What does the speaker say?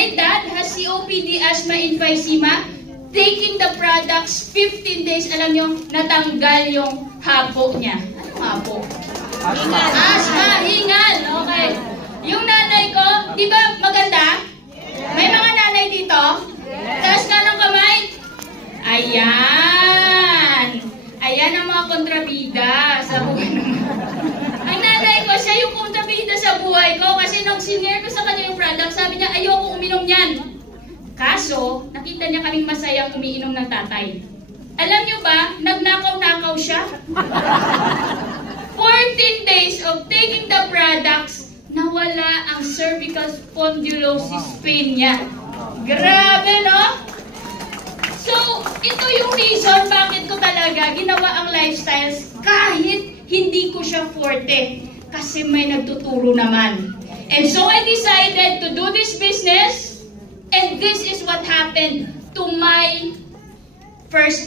My dad has COPD, asthma, emphysema. Taking the products, 15 days, alam nyo, natanggal yung hapo niya. Anong hapo? Asthma, hingal. Okay. Yung nanay ko, di ba maganda? May mga nanay dito? Taas ka ng kamay? Ayan. Ayan ang mga kontrabida sa buhay naman. Ang nanay ko, siya yung kontrabida sa buhay ko kasi nung sinare ko sa kanya yung product, sabi niya, ayoko uminom yan. Kaso, nakita niya kaming masayang umiinom ng tatay. Alam niyo ba, nagnakaw-nakaw siya? 14 days of taking the products, nawala ang cervical spondylosis pain niya. Grabe, no? So, ito yung reason bakit ko talaga ginawa ang lifestyles kahit hindi ko siya forte. Kasi may nagtuturo naman. And so I decided to do this business. And this is what happened to my first